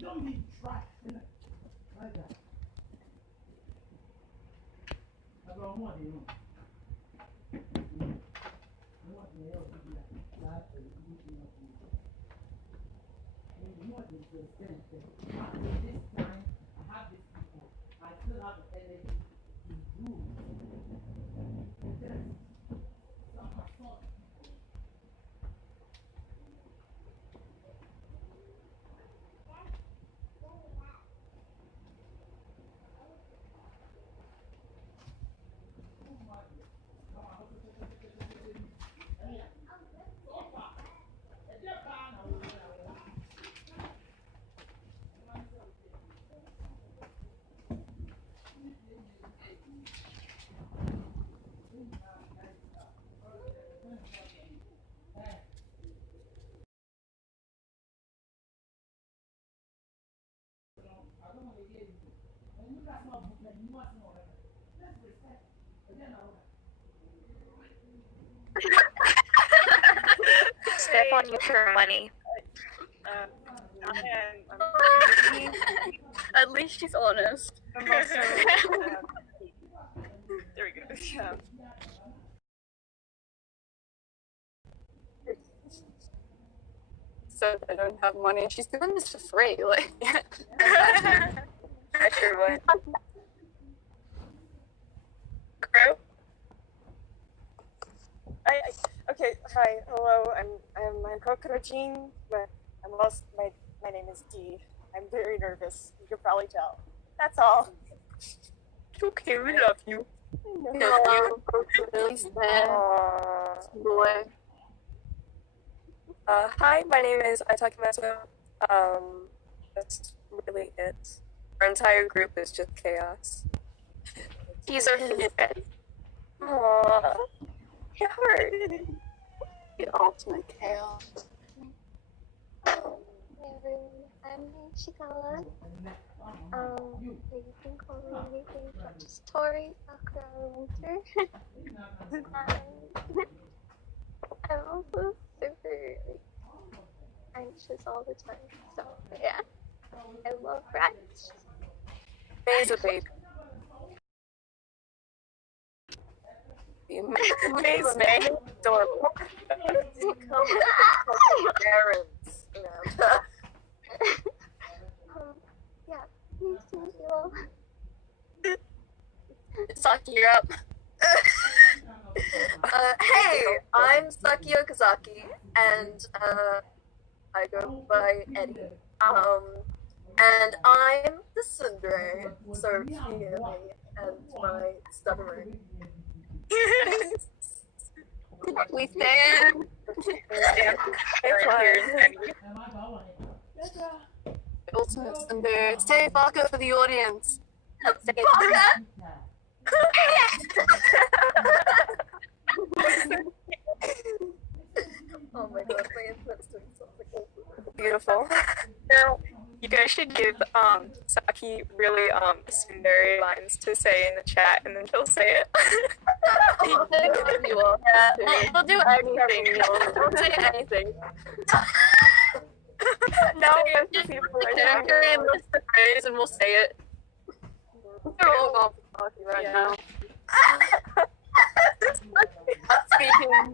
Don't be dry. Like that. I got more than you. This time, I have these people. I still have the energy to do. Step on your money. At least she's honest. I'm also, there we go. Yeah. So I don't have money. She's doing this for free. Like, I sure would. Crew? Okay, hi, hello, I'm Cockroachine, but I'm also, my name is Dee. I'm very nervous, you can probably tell. That's all. Okay, we love you. hello, really sad boy. Hi, my name is Itakimato. That's really it. Our entire group is just chaos. He's our favorite. Aww. It hurt. The ultimate chaos. Everyone, I'm Shikawa. You can call me anything but just Tori, Sakura, Winter. I'm also super anxious all the time, so yeah. I love rats. May's a baby. May's May. Adorable. Parents. Yeah, nice to meet you all. Saki, you're up. Hey, I'm Saki Okazaki, and I go by Eddie. And I'm the tsundere, so forgive me and my stuttering. We stand. Ultimate Thunder. Say Baka for the audience. Baka! Oh my god, my internet's doing something. Beautiful. Now, you guys should give Saki really tsundere lines to say in the chat, and then she'll say it. Oh, you will. Yeah, we'll do anything. Don't say anything. No, just character and list the phrase, and we'll say it. We're all gone for Saki right now. Speaking.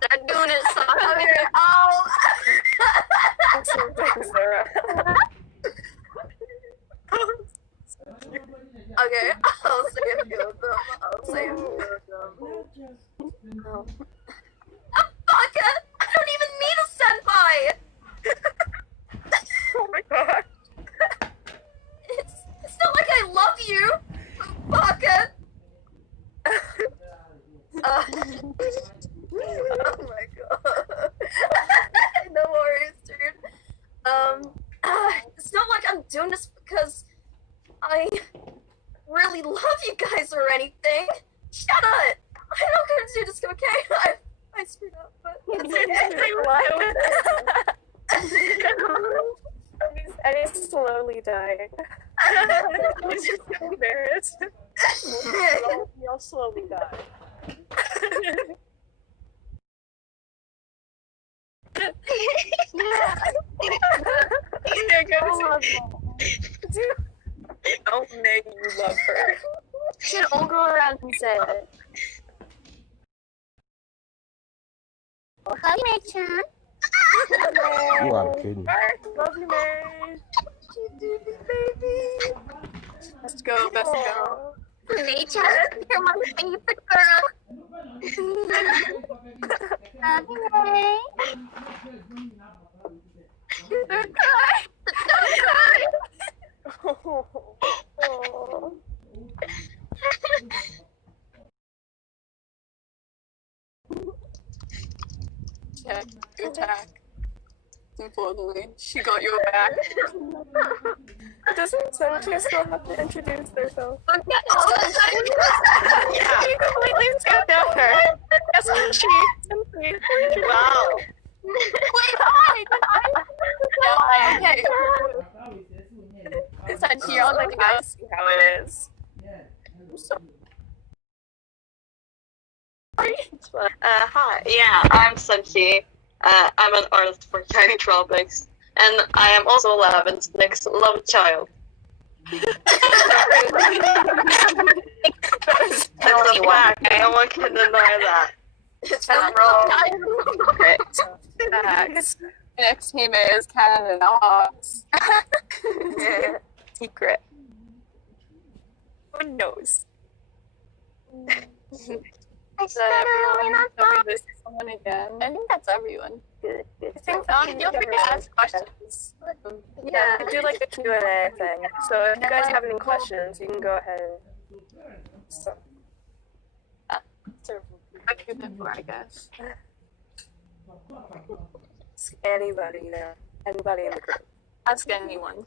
They're doing it, Saki. Oh! Okay, I'll say a few of them. No. Baka! I don't even need a senpai! Oh my god. It's not like I love you! really love you guys or anything. Shut up! I'm not gonna do this, okay? I screwed up, but it's okay. And he's slowly dying. He's just embarrassed. You'll slowly die. Don't make you love her. Should all go around and say it. Love you, May-chan. You are kidding. Love you, May. Let's go, best girl. May-chan, you're my favorite girl. Love you, May. Don't cry. Don't cry. Oh. Check, attack. Importantly, she got your back. Doesn't Senshi still have to introduce herself? Yeah. You completely skipped out her. Yes, Senshi. Wow. Wait, hi! Okay. Senshi, I'll let you guys see how it is. Hi, yeah, I'm Senshi. I'm an artist for Tiny Tropics, and I am also Lavin's next love child. That's a fact, no one can deny that. It's wrong. Next team is Cannon and Hawks. Secret. Who knows? I started rolling on top. This someone again. I think that's everyone. Good. I think feel free to ask questions. Yeah, I do like the Q&A thing. So if you guys have any questions, you can go ahead and... I do that for, I guess. Ask anybody there. Anybody in the group. Ask anyone.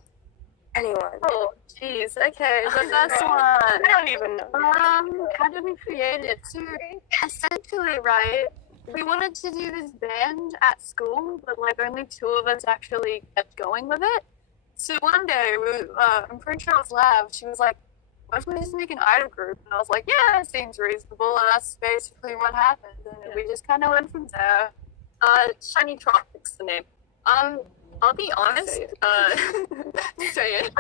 Anyone. Oh, jeez. Okay, the first one. I don't even know. How did we create it? So, essentially, right, we wanted to do this band at school, but like only 2 of us actually kept going with it. So one day, I'm pretty sure it was Lav, she was like, what if we just make an idol group? And I was like, yeah, that seems reasonable, and that's basically what happened. And we just kind of went from there. Shiny Tropics, the name. I'll be honest, say it.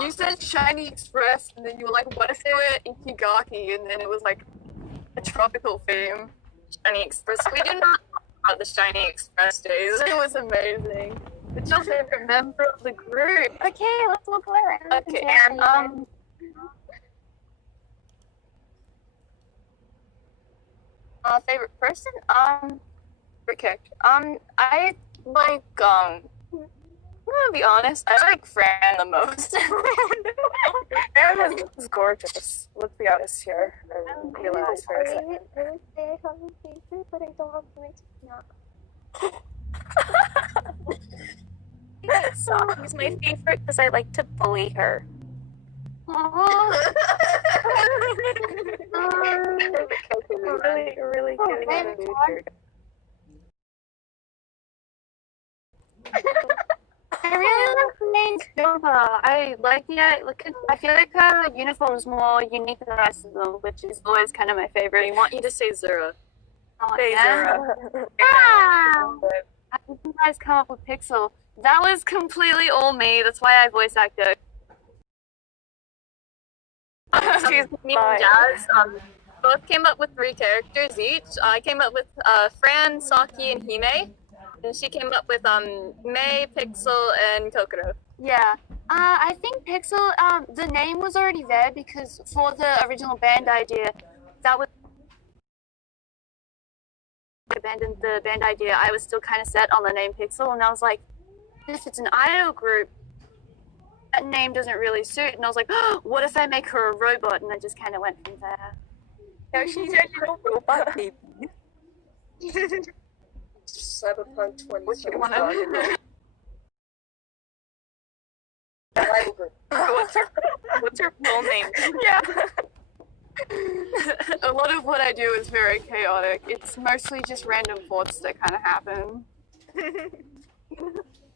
You said Shiny Express, and then you were like, what if they were Ikigaki, and then it was like a tropical theme. Shiny Express. We did not talk about the Shiny Express days. It was amazing. What's your favorite member of the group? Okay, let's look around. Okay, and favorite person? Favorite character. I like, I'm gonna be honest, I like Fran the most. Fran is gorgeous. Let's be honest here. I realize for a second. I would say I have a favorite, but I don't have one to He's my favorite because I like to bully her. Really cute. I really like the main Nova. I like the I feel like her uniform is more unique than the rest of them, which is always kind of my favorite. I want you to say Zura. Say Zura. Wow. How did you guys come up with Pixel? That was completely all me. That's why I voice acted. Excuse me, Jazz. Both came up with 3 characters each. I came up with Fran, Saki, and Hime. And she came up with May, Pixel, and Kokoro. Yeah. I think Pixel, the name was already there because for the original band idea, that was abandoned the band idea. I was still kind of set on the name Pixel, and I was like, if it's an idol group, that name doesn't really suit. And I was like, oh, what if I make her a robot? And I just kind of went from there. No, she's a little robot baby. Cyberpunk 2075. Idol group. What's your full name? Yeah. A lot of what I do is very chaotic. It's mostly just random thoughts that kind of happen.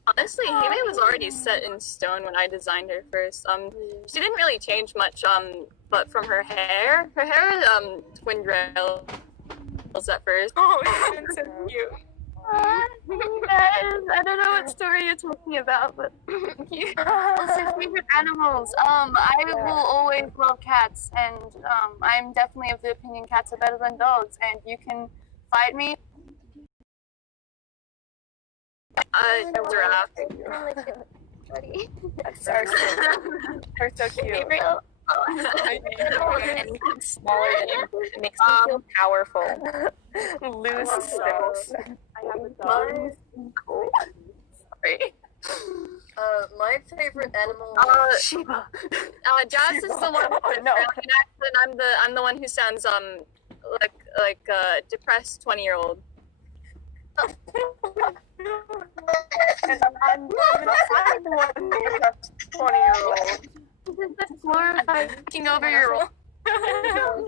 Honestly, Hime was already set in stone when I designed her first. She didn't really change much, but from her hair twin rails at first. Oh, it's so cute. Yes, I don't know what story you're talking about, but thank you. Also, favorite animals. I will always love cats, and I'm definitely of the opinion cats are better than dogs, and you can fight me. Giraffe. Buddy. That's so cute. They're so cute. Favorite? Smaller than you. It makes me feel powerful. Loose sims. I have a dog. Sorry. My favorite animal. Shiba. Jazz is the one who's No. and I'm the one who sounds like a depressed 20-year-old. And I'm the one who's a 20-year-old. That's glorified taking over your role. Hell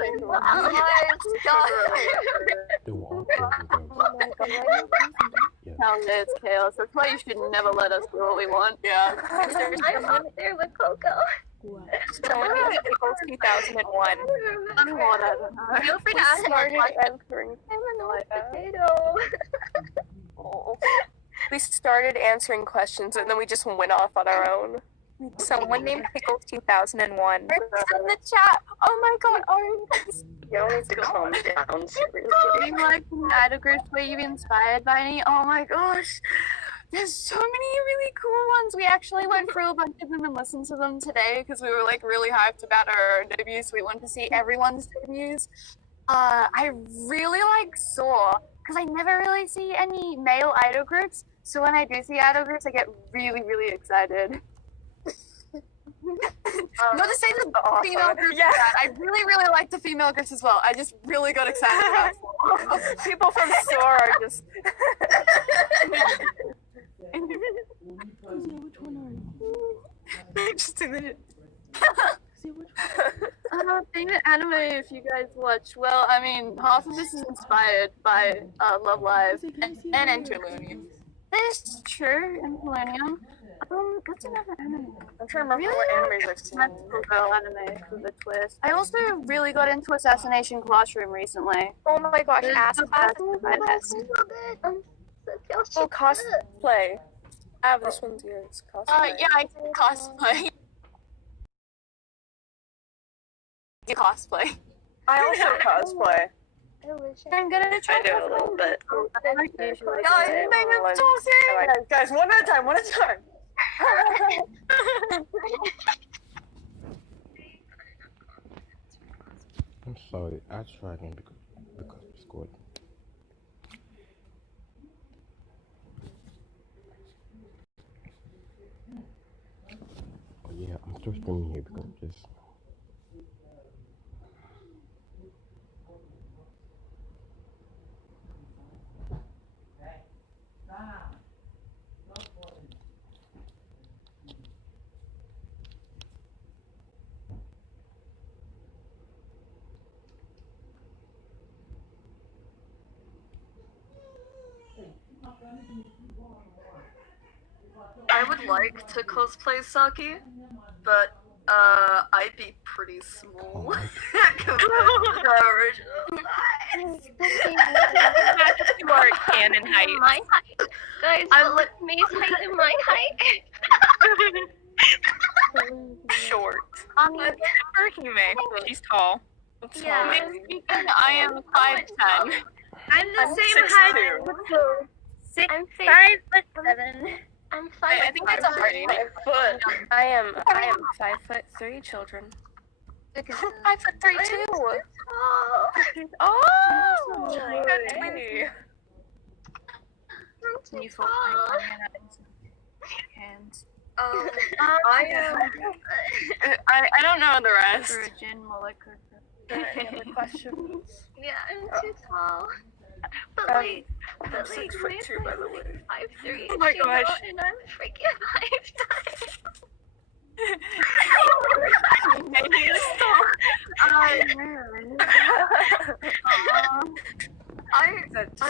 yeah, it's chaos. That's why you should never let us do what we want. Yeah. I'm up there with Coco. Someone named Pickles 2001. Feel free to ask more questions. I'm an old potato. We started answering questions and then we just went off on our own. Someone named Pickles 2001. It's in the chat. Oh my god, orange. You need to calm down. Do you like idol groups where you've inspired by any? Oh my gosh. There's so many really cool ones. We actually went through a bunch of them and listened to them today because we were like really hyped about our debuts. We wanted to see everyone's debuts. I really like Saw because I never really see any male idol groups. So when I do see idol groups, I get really, really excited. Not to say the female groups are bad. I really, really like the female groups as well. I just really got excited about Saw. People from Saw are just... Favorite anime if you guys watch? Well, I mean, half of this is inspired by Love Live and Interludium. That's true, Interludium. What's another anime? I'm trying to remember what animes I've seen. Magical Girl anime with a twist. I also really got into Assassination Classroom recently. Oh my gosh, ass class. Oh, cosplay. This one's yours. Cosplay. Yeah, I do cosplay. Cosplay. I also cosplay. I'm gonna try I do a little bit. Guys, one at a time, one at a time. I'm sorry, I tried him because we scored. Oh yeah, I'm still streaming here because of this. I would like to cosplay Saki, but I'd be pretty small compared to the original. You are a canon height. My height. Guys, look at me height and my height. Short. She's tall. Yeah. I am 5'10". I'm the same height. I'm 5'7". I'm 5'5". I think that's a party. I am 5'3", children. 5'3" too. Oh, tiny. I am. I don't know the rest. Virgin molecular. Questions? Yeah, I'm too tall. But like, I'm 6'2", by the way. 5'3". Oh my gosh. And I'm freaking 5'9".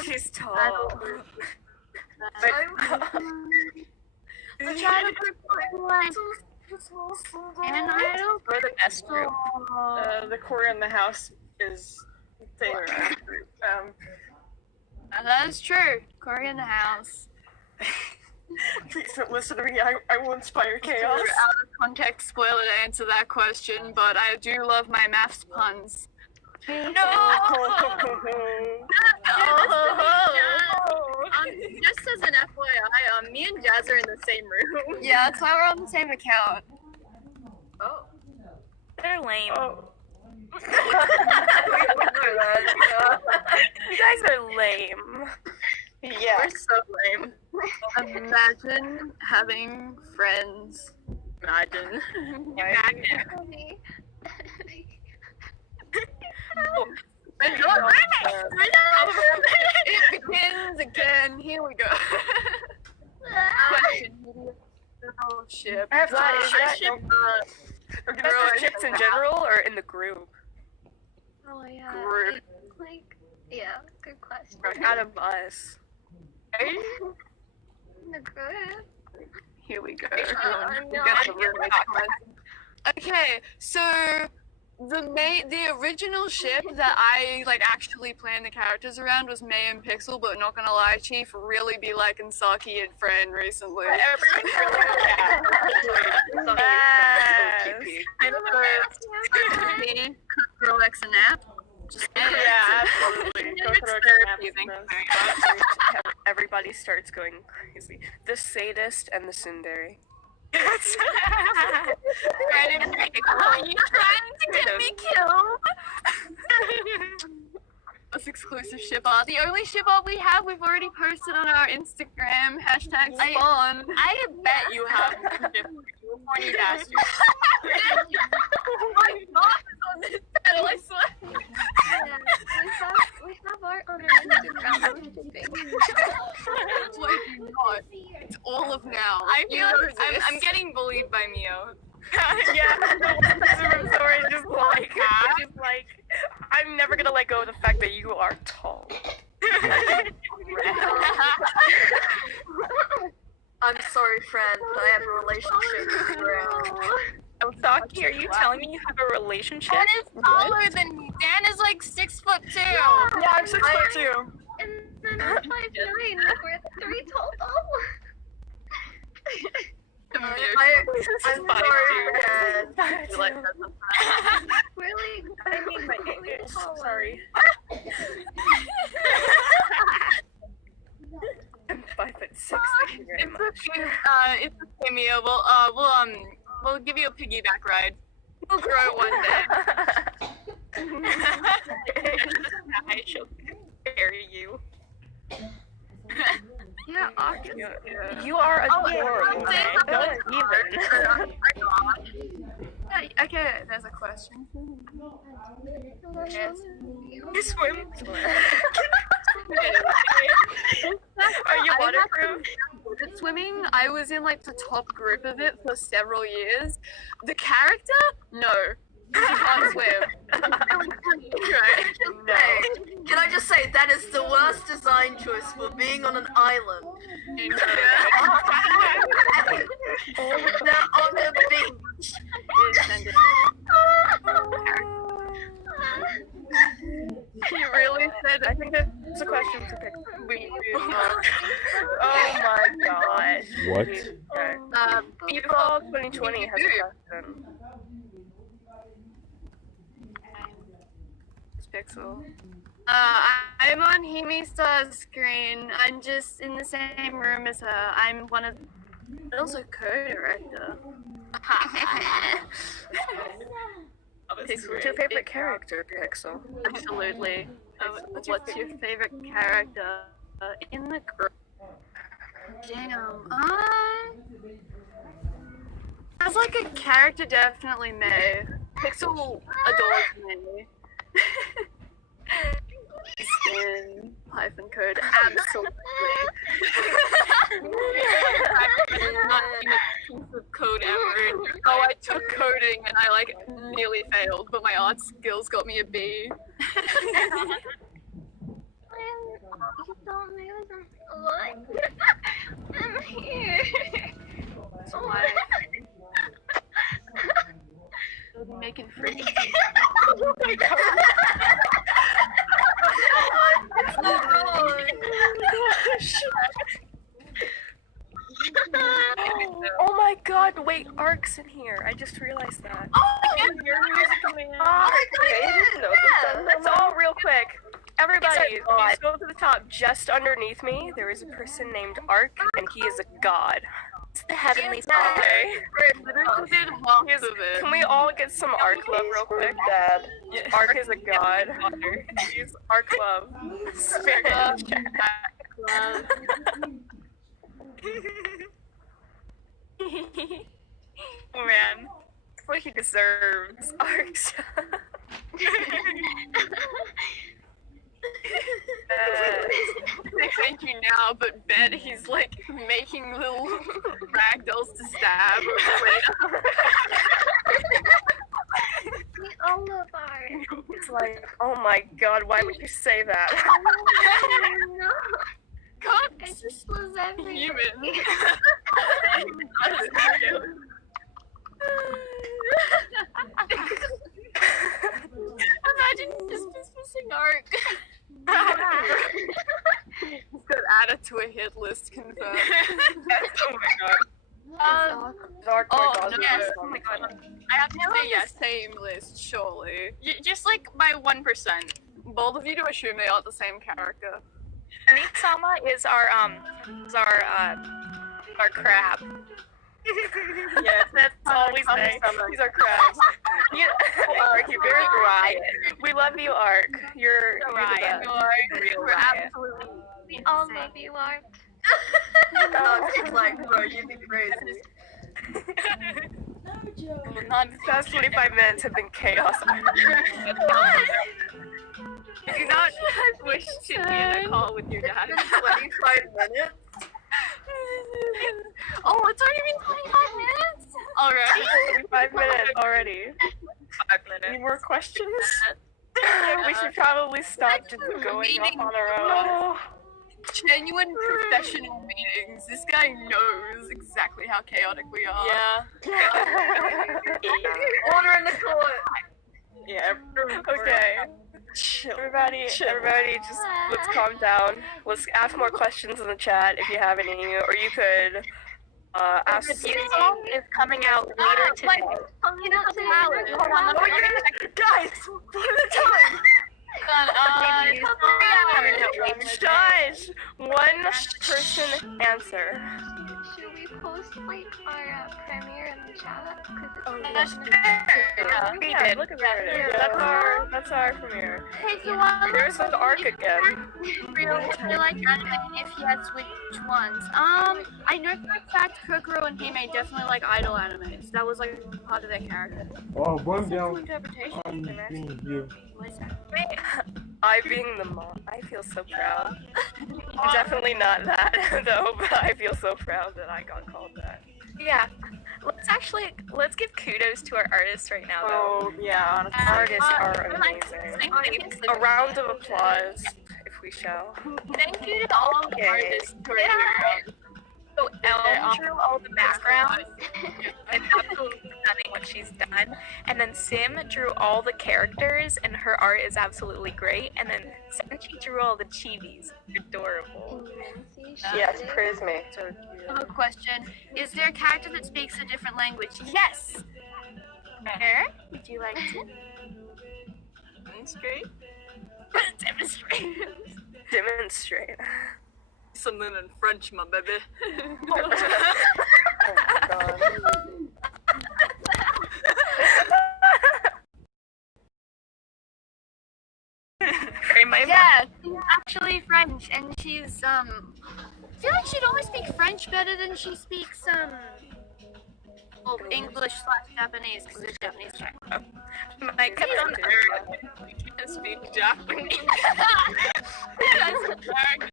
She's tall. We're trying to group one. And idol. We're the best group. The core in the house is their group. That is true. Corey in the house. Please don't listen to me. I will inspire chaos. Out of context spoiler to answer that question, but I do love my maths puns. No! Just as an FYI, me and Jazz are in the same room. Yeah, that's why we're on the same account. Oh. They're lame. Oh. You guys are lame. Yeah. We're so lame. Imagine having friends. Imagine. It begins again. Here we go. Question. Ship. I have relationships in general or in the group? Oh yeah. Group. Like, yeah, good question. Out of us. In the group. Here we go. No, Okay, so the original ship that I actually planned the characters around was May and Pixel, but not gonna lie, Chief really be liking Saki and Fran recently. Girl X a nap. Just Yeah, absolutely. Go through a Everybody starts going crazy. The sadist and the tsundere. Are you trying to get me killed? This exclusive ship art. The only ship art we have, we've already posted on our Instagram. Hashtag spawn. I bet you have horny bastard. My mom is on this panel, I swear. Yeah, we have art on our Instagram. It's all of now. I feel like I'm getting bullied by Mio. Yeah, the story is just like, I'm never gonna let go of the fact that you are tall. I'm sorry, friend, but I have a relationship with Brown. Saki, are you telling me you have a relationship? Dan is taller than me. Dan is like 6'2". Yeah, I'm 6'2". And then I'm 5'9", like we're 3 tall dolls. I'm sorry, friend. Really? I mean my ankles. Sorry. I'm 5'6". Thank you very much. It's okay, Mia. We'll give you a piggyback ride. We'll grow one day. I shall carry you. Yeah, You are adorable. Okay, there's a question. You swim? Are you waterproof? Swimming, I was in the top group of it for several years. The character? No. She can't swim. No. Can I just say that is the worst design choice for being on an island? They're on a beach. She really said, I think that's a question to pick. Oh my gosh. What? NewFall 2020 has a question. Pixel. I'm on Himi-Star's screen. I'm just in the same room as her. I'm one of... also co-director. What's your favorite character, Pixel? Absolutely. What's your favorite character in the group? Damn. As a character, definitely May. Pixel adores May. in Python code. Absolutely. Not even a piece of code ever. Oh, I took coding and I like nearly failed, but my art skills got me a B. You told me it was what? I'm here. So what? We'll be making friends. Oh my god. Oh my god, wait, Ark's in here. I just realized that. Let's all real quick. Everybody, please go to the top. Just underneath me, there is a person named Ark, and he is a god. It's the heavenly father. Can we all get some Ark love real quick? Dad. Ark is a god. He's Ark love. Spirit in chat. Oh man. That's what he deserves. Ark. Thank you now, but Ben, he's like making little ragdolls to stab. We all love art. It's like, oh my god, why would you say that? No. God, I just love everything. human. Imagine just dismissing Ark. Could add it to a hit list confirmed. Oh my god. Oh no. Yes. Oh my god. I have to say yes. Same list, surely. Just like by 1%. Both of you to assume they are the same character. Anisama is our crab. Yes, that's all we say. He's our crab. Ark, you're very Riot. We love you, Ark. You're Riot. We're absolutely. We all love you, Art. It's like, bro, you'd be crazy. The past 25 minutes have been chaos. I do not wish to be in a call with your dad. 25 minutes? Oh, it's already been 25 minutes? Already? 25 minutes already. 5 minutes. Any more questions? We should probably stop just going off on our own. Genuine professional meetings. This guy knows exactly how chaotic we are. Yeah. Order in the court. Yeah. Okay. Everybody, just let's calm down. Let's ask more questions in the chat if you have any, or you could ask. The song is coming out later today. Guys, what are the time? Guys, one person answer. Should we post like our premiere in the chat? We did. Look at that. That's our premiere. Hey, so There's an Ark again. I like anime if he has which ones. I know for a fact Kokoro and Hime definitely like idol animes. That was like part of their character. Oh, one down. Interpretation. I being the mom, I feel so proud. Definitely not that though, but I feel so proud that I got called that. Yeah. Let's give kudos to our artists right now, though. Oh, yeah, artists are amazing. A round of applause, if we shall. Thank you to all the artists who are here. So Elle drew all the backgrounds. It's absolutely stunning what she's done. And then Sim drew all the characters, and her art is absolutely great. And then Senchi drew all the chibis. Adorable. Yes, praise me. I have a question. Is there a character that speaks a different language? Yes! Eric, would you like to Demonstrate? Demonstrate. Something in French, my baby. Oh my god. Yeah, she's actually French, and she's I feel like she'd always speak French better than she speaks Well, English/Japanese, because it's Japanese. My cousin You can speak Japanese. That's American.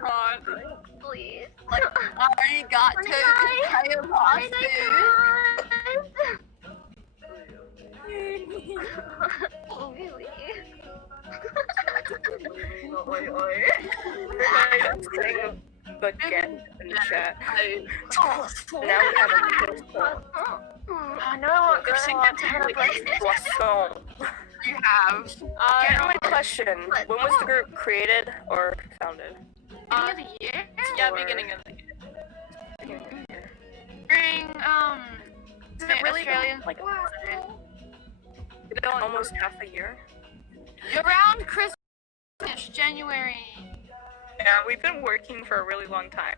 God. Please. Arigato Oh, really? Saying again in the chat. Now we have a post. I know I want Poisson. You have. Get my question. When was the group created or founded? Beginning of the year? Yeah, beginning of the year. During, Is it really Australian? like almost half a year? Around Christmas, January. Yeah, we've been working for a really long time.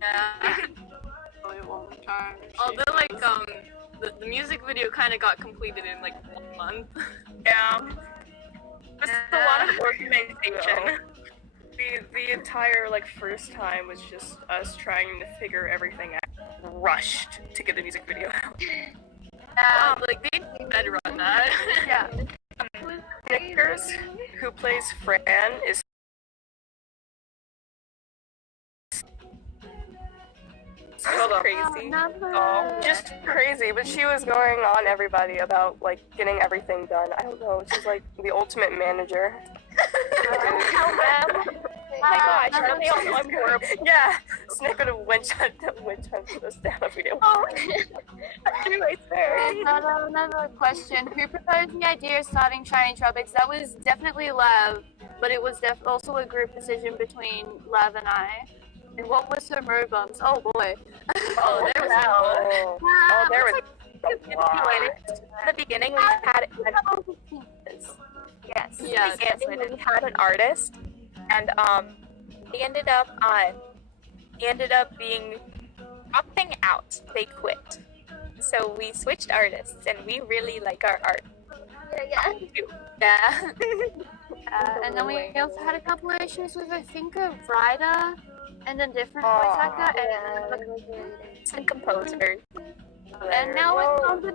Yeah. Really long time. Although, like, the music video kind of got completed in, like, 1 month. Yeah. It's a lot of organization. The entire like first time was just us trying to figure everything out. Rushed to get the music video out. Like, they better on that. Yeah. Nickers, who plays Fran, is crazy. Just crazy, but she was going on everybody about like getting everything done. I don't know, she's like the ultimate manager. Oh my gosh, I don't know, I'm horrible. Yeah, Snake would have winch hunted us down if we didn't. Anyway, fair. Another question. Who proposed the idea of starting Shining Tropics? That was definitely Lav, but it was also a group decision between Lav and I. And what was her bumps? Oh boy. Oh, there was there was In the beginning, we had Yes. yes, we had an artist, and he ended up being opting out. They quit, so we switched artists, and we really like our art. Yeah. And then we also had a couple of issues with, I think, a writer and a different voice actor And composers. and now it's on the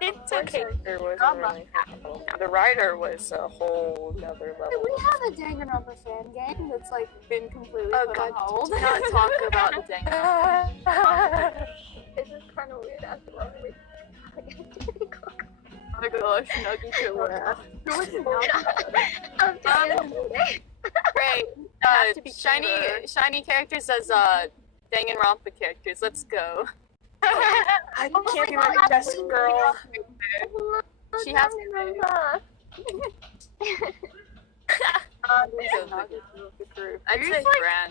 It's okay. There was really, the writer was a whole nother level. We have a Danganronpa fan game that's like been completely put on hold. Do not talk about the Danganronpa. This is kind of weird after all. Oh my gosh, Nuggy to laugh. Great. Shiny characters as Danganronpa characters. Let's go. I can't be my best girl. She has to I'd say Fran.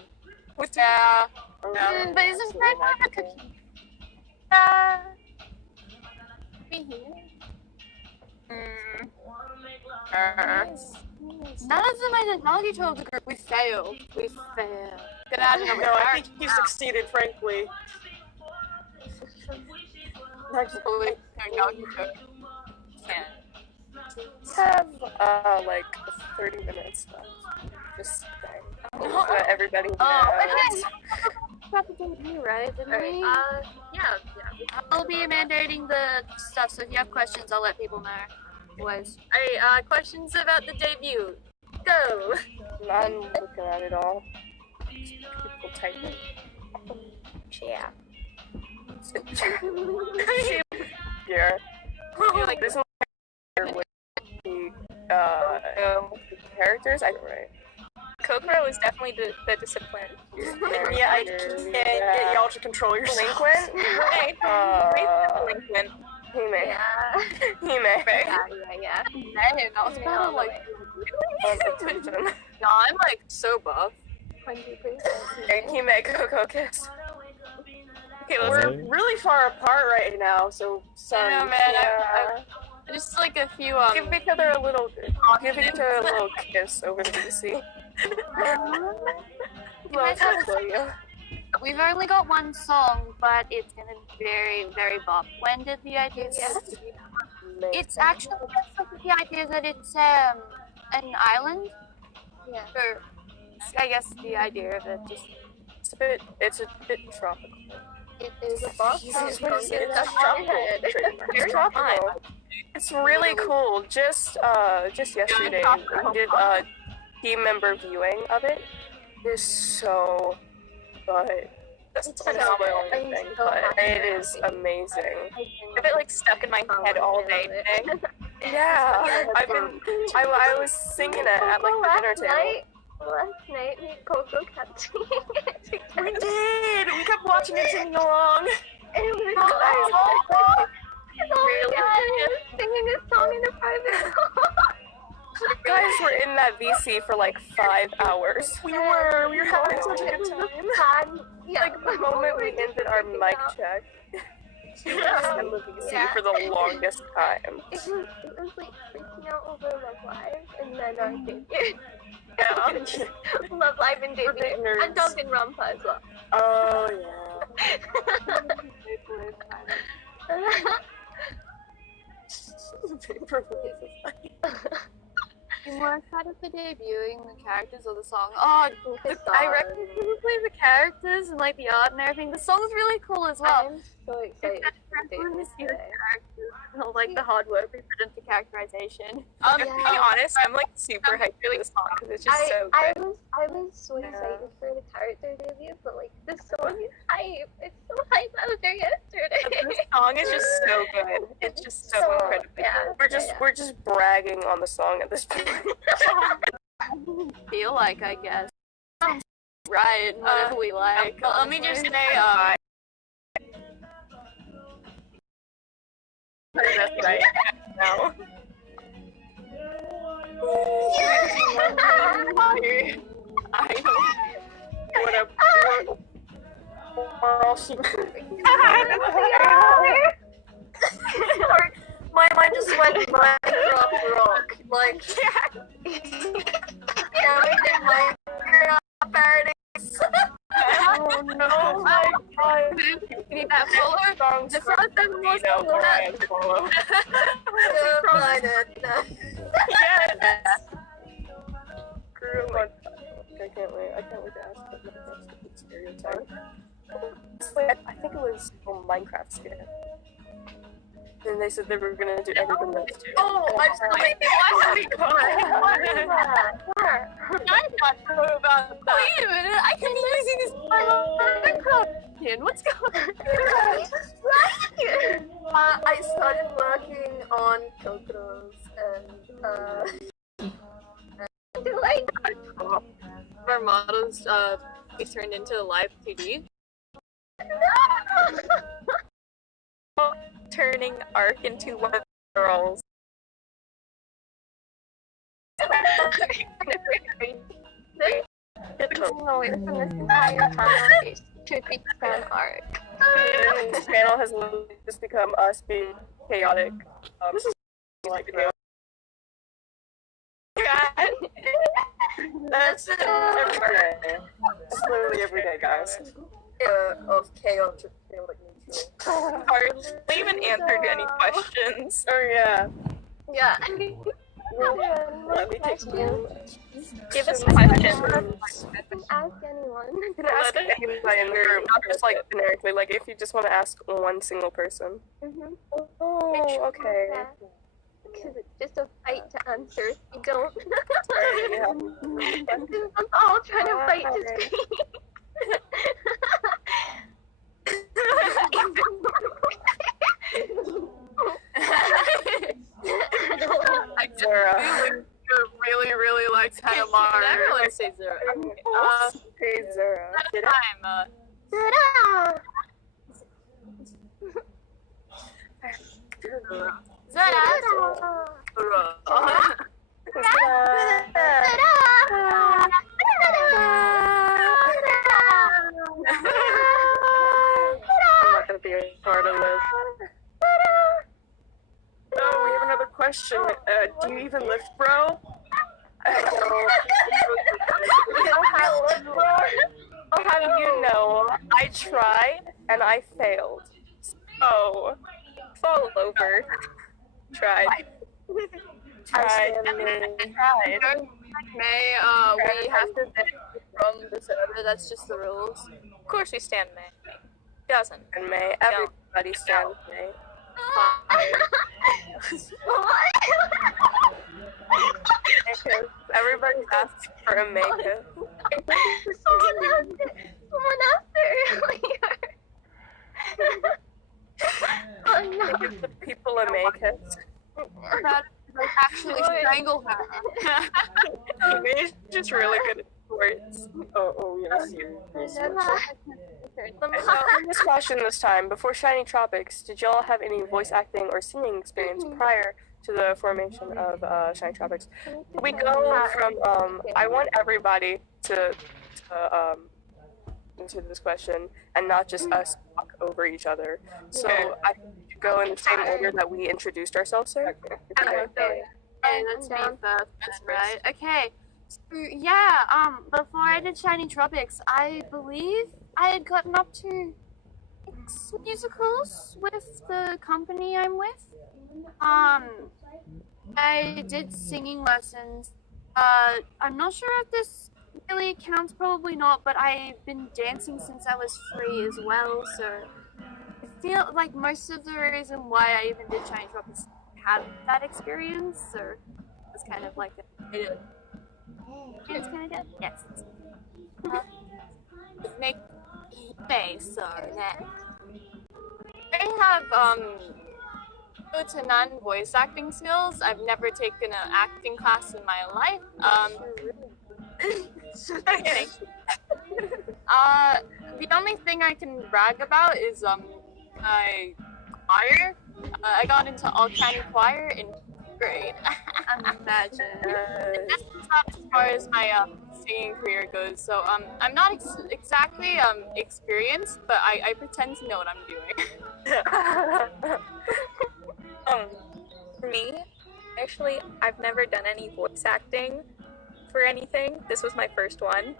Yeah. But isn't Fran not a cookie? Be here. None of the technology told the group we failed. We failed. Get out of No, I think you succeeded, frankly. Actually, Have like 30 minutes left. Just let everybody know. Right, didn't we? Yeah. I'll be mandating the stuff, so if you have questions, I'll let people know. Boys. Alright, questions about the debut. Go! None looking at it all. People typing. Yeah. Yeah. Like this one with the characters, I right. Kokoro is definitely the discipline. Yeah, I can't get y'all to control your delinquent. Right. Delinquent. Hime. Hime. Yeah. Man, I was kind of like, No, I'm like so buff. Hime, Coco Kiss. Okay, We're really far apart right now, so sorry. I know, man. Just like a few give each other a little kiss over the PC. we've only got one song, but it's gonna be very, very bop. When did the idea start? It's actually just the idea that it's an island. Yeah. Or I guess the idea of it just It's a bit tropical. It is a boss. It's Very tropical. It's really cool. Just yesterday, we did a team member viewing of it. It is so good. That's not my only thing, but it is amazing. I have it like stuck in my head all day today. Yeah, I was singing it at like the dinner table. Last night, me and Coco kept singing it together. We did! We kept watching it singing along. And it was oh my god, singing this song in a private Guys were in that VC for like 5 hours. We were having such a good time. Like the moment we ended our mic check, she was in the VC for the longest time. It was like freaking out over Love Live and then our debut. Love Live and debut. And Danganronpa as well. Oh yeah. I'm more excited for debuting the characters or the song. Oh, I reckon play the characters and like the art and everything. The song's really cool as well. I'm so excited to see the characters and like the hard work we put into characterization. To be honest, I'm like super hyped for this song because it's just so good. I was so excited for the character debut, but like the song is hype. It's so hype. I was there yesterday. This song is just so good. It's just so incredible. Yeah, We're just bragging on the song at this point. Feel like, I guess. Right, whatever we like. Well, let me just say, right now. I don't. Whatever. Or else My mind just went Minecraft rock. Like, everything Minecraft parodies. oh no, my god. We need that follower. The first time was follow. Yes. Screw my. I can't wait to ask what Minecraft's stereotype. I think it was Minecraft skin. And they said they were gonna do everything that's too. Oh, I'm still waiting. I thought about that. Wait a minute, I can use this Minecraft skin. What's going on? I started working on Kokoro's and like our models be turned into live 2D. Turning Ark into one of the girls. away from this entire time to be fan art. This panel has just become us being chaotic. This is like that's every day. It's literally every day, guys. Of chaotic Hardly even answered any questions. Oh yeah. Yeah. Let me take you. Give us questions. Ask anyone. You can ask anybody in the group, not just like generically. Like if you just want to ask one single person. Oh, okay. Because it's just a fight to answer. If you don't. Yeah. I'm all trying to fight to speak. Zara. really likes Hanamar. Everyone say Zara. Hey Zara. At a time, I'm not gonna be a part of this. Oh, we have another question. Do you even lift, bro? I'll have you know, I tried and I failed. So, fall over. Tried. Tried. May we have to ban from the server. That's just the rules. Of course we stand May. Doesn't. And May. Everybody stands May. Everybody asks for a makeup. Someone asked it earlier. Oh no. Give the people a makeup. Actually strangle her. May's just really good at sports. Oh yes. This question this time, before Shiny Tropics, did y'all have any voice acting or singing experience prior to the formation of Shiny Tropics? We go from, I want everybody to answer this question and not just us talk over each other. So I go in the same order that we introduced ourselves, sir. Okay, that's me first, right? Okay. So, yeah, before I did Shiny Tropics, I believe I had gotten up to 6 musicals with the company I'm with. I did singing lessons. I'm not sure if this really counts, probably not, but I've been dancing since I was 3 as well, so I feel like most of the reason why I even did Shiny Tropics had that experience, so it's kind of like it's kind of good. Yes. Make face or neck. I have good to none voice acting skills. I've never taken an acting class in my life. The only thing I can brag about is my choir. I got into all county choir in 5th grade. Imagine. That's not as far as my singing career goes. So I'm not exactly experienced, but I pretend to know what I'm doing. For me, actually, I've never done any voice acting for anything. This was my first one,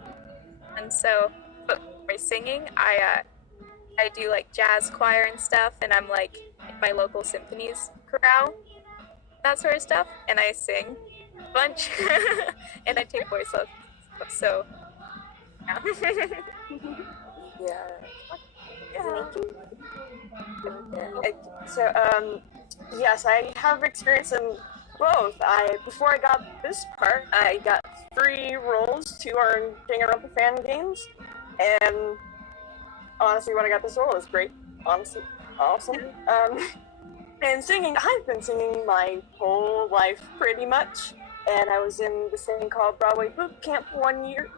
and so, but for singing, I do like jazz choir and stuff, and I'm like in my local symphonies chorale, that sort of stuff, and I sing a bunch, and I take voice lessons. So, yeah. So, yes, I have experience in both. Before I got this part, I got 3 roles. 2 are in Danganronpa fan games, and honestly, when I got this role, it was great. Honestly, awesome. And singing, I've been singing my whole life, pretty much. And I was in this thing called Broadway Boot Camp 1 year,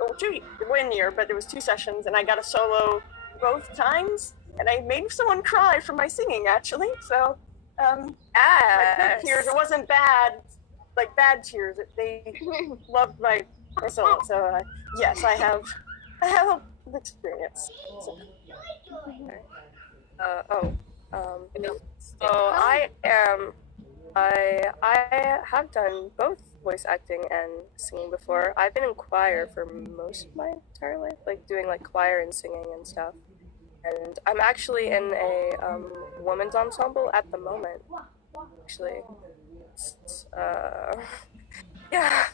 1 year, but there was 2 sessions, and I got a solo both times, and I made someone cry for my singing, actually. So, my tears, it wasn't bad, like bad tears. They loved my song. So, yes, I have experience. So. I have done both voice acting and singing before. I've been in choir for most of my entire life, like doing like choir and singing and stuff. And I'm actually in a women's ensemble at the moment. Actually, yeah.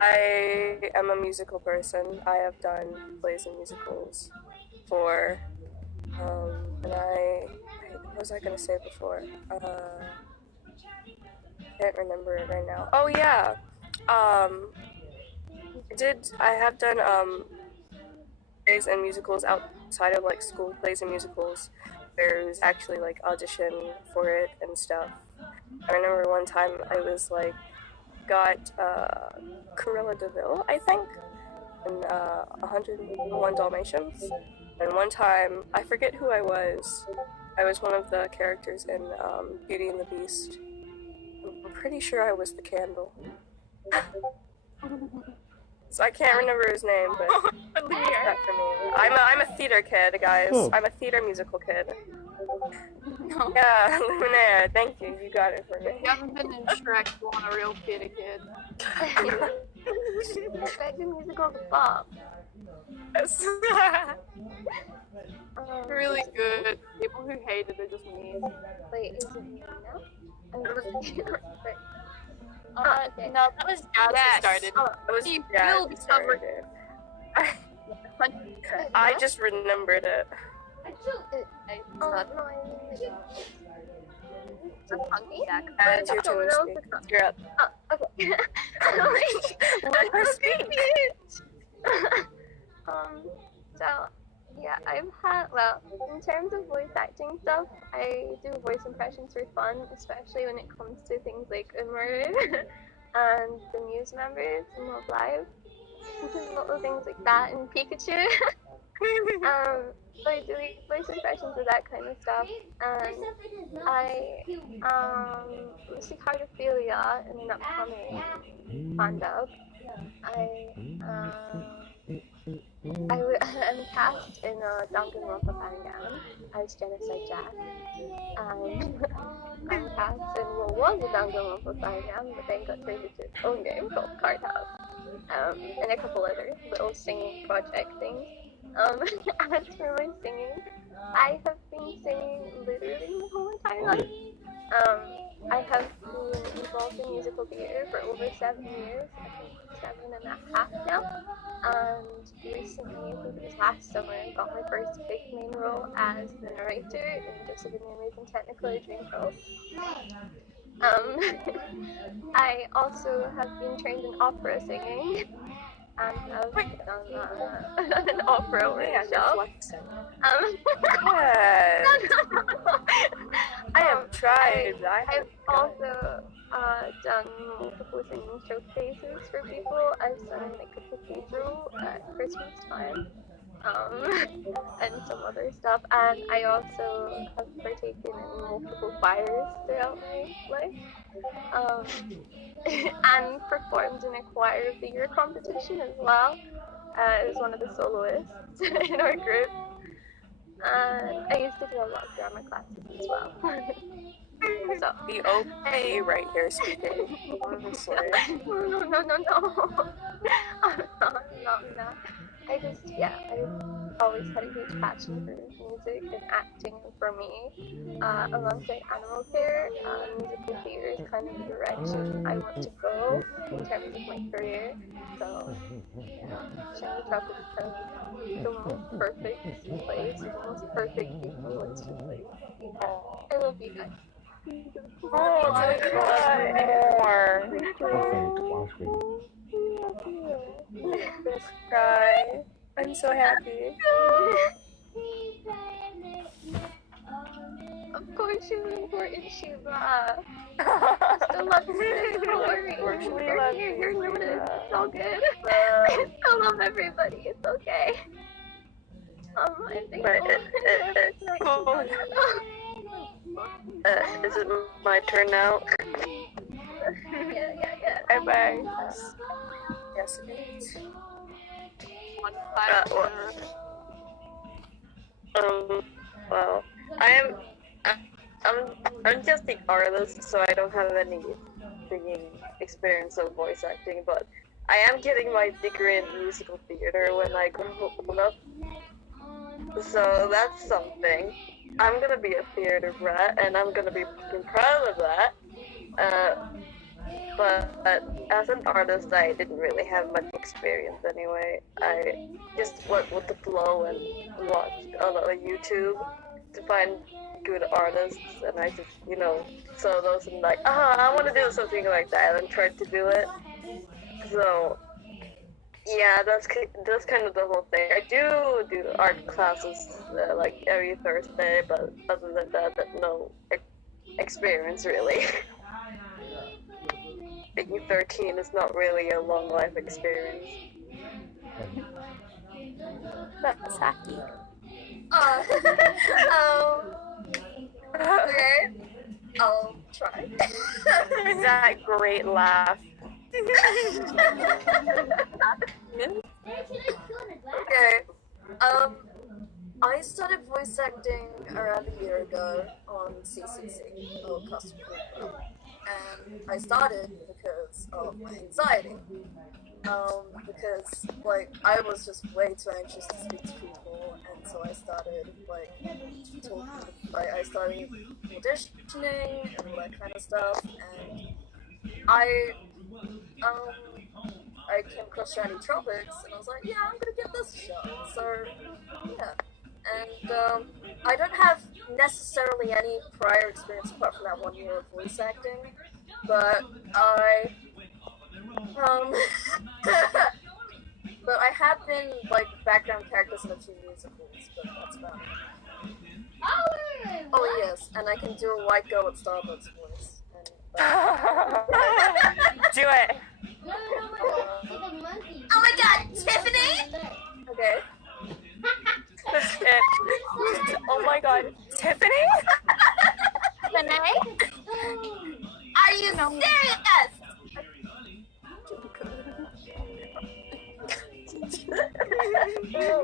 I am a musical person. I have done plays and musicals for, and what was I gonna say before? Can't remember it right now. Oh yeah, I have done plays and musicals outside of like school plays and musicals. There's actually like audition for it and stuff. I remember one time I was like got Cruella de Vil, I think, in 101 Dalmatians. And one time, I forget who I was. I was one of the characters in Beauty and the Beast. I'm pretty sure I was the candle. So I can't remember his name, but that's that for me. I'm a theater kid, guys. Oh. I'm a theater musical kid. Yeah, Luminaire, thank you. You got it for me. You haven't been in Shrek, you want a real theater kid. Shrek the musical Bob. Yes. Really good. People who hate it are just mean. Wait, is it me now? No, that was Jazz who started. It was You Jazz will who be started covered. it. I just remembered it. Oh, no, I mean, It's a funky act. It's your turn to speak. You're up. oh, okay. Let her speak. So, yeah, I've had, well, in terms of voice acting stuff, I do voice impressions for fun, especially when it comes to things like Umaru and the Muse members in Love Live. Little things like that and Pikachu. So I do voice impressions of that kind of stuff. And I see Cardophilia in an upcoming fan dub. I'm cast in a Danganronpa fangam as Genocide Jack. And I'm cast in what was a Danganronpa fangam, but then got turned into its own game called Card House. And a couple other little singing project things. As for my singing, I have been singing literally my whole entire life. I have been involved in musical theatre for over 7 years, I think 7.5 now. And recently, I think it was last summer, I got my first big main role as the narrator in Joseph and the Amazing Technicolor Dreamcoat. I also have been trained in opera singing. And have done an opera workshop. I have tried. I've also done multiple singing showcases for people. I've sung like a cathedral at Christmas time. And some other stuff. And I also have partaken in multiple choirs throughout my life. And performed in a choir of the year competition as well. As one of the soloists in our group. And I used to do a lot of drama classes as well. So the OP right here speaking. Honestly. No. No. I've always had a huge passion for music and acting, and for me, alongside animal care, musical theatre is kind of the direction I want to go in terms of my career. So, Shiny Tropic is kind of the most perfect place, the most perfect people. It's just like, I love you guys. Oh, more. Cry. I'm so happy. Of course, she's important, Shiva. Still love you. Don't worry. You're noted. It's all good. I still love everybody. It's okay. I think. Is it my turn now? Yeah. Bye-bye. Yes, it is. Well, I'm just the artist, so I don't have any singing experience of voice acting, but I am getting my degree in musical theater when I grow up. So that's something. I'm gonna be a theater brat, and I'm gonna be fucking proud of that. But as an artist, I didn't really have much experience anyway. I just went with the flow and watched a lot of YouTube to find good artists, and I just, saw those and like, I want to do something like that, and tried to do it. So, yeah, that's kind of the whole thing. I do art classes like every Thursday, but other than that, no experience really. Being 13 is not really a long life experience. That's hacky. Okay. I'll try. That great laugh. Okay. I started voice acting around a year ago on CCC, or Customer Club. And I started because of my anxiety. Because, I was just way too anxious to speak to people, and so I started, I started auditioning and all that kind of stuff, and I I came across Shiny Tropics, and I was like, yeah, I'm gonna give this a shot. So, yeah. And I don't have necessarily any prior experience apart from that 1 year of voice acting, but but I have been like background characters in a few musicals, but that's about it. Oh yes, and I can do a white girl at Starbucks voice. Do it. Oh my god, Tiffany! Okay. That's it. Oh my god, Tiffany? Tiffany? Are you serious?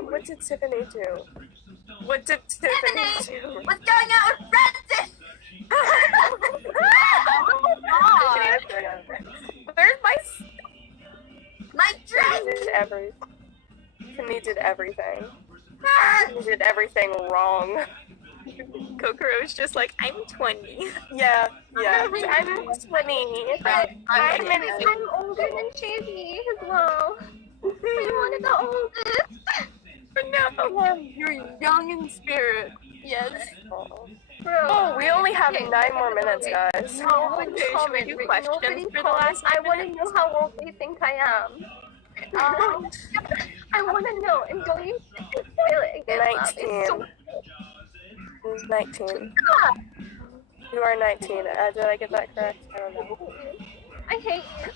What did Tiffany do? What did Tiffany do? What's going on with Francis? Where's my drink? Tiffany did everything. Tiffany did everything wrong. Kokoro's just like, I'm 20. Yeah. I'm 20. I'm older than Chazzy as well. I'm one of the oldest. No, you're young in spirit. Yes. Oh, we only have 9 more minutes, guys. Nobody Should we do questions for the last I want to know how old they think I am. I want to know, and don't you spoil it again. 19. You are 19. Did I get that correct? I don't know. I hate you.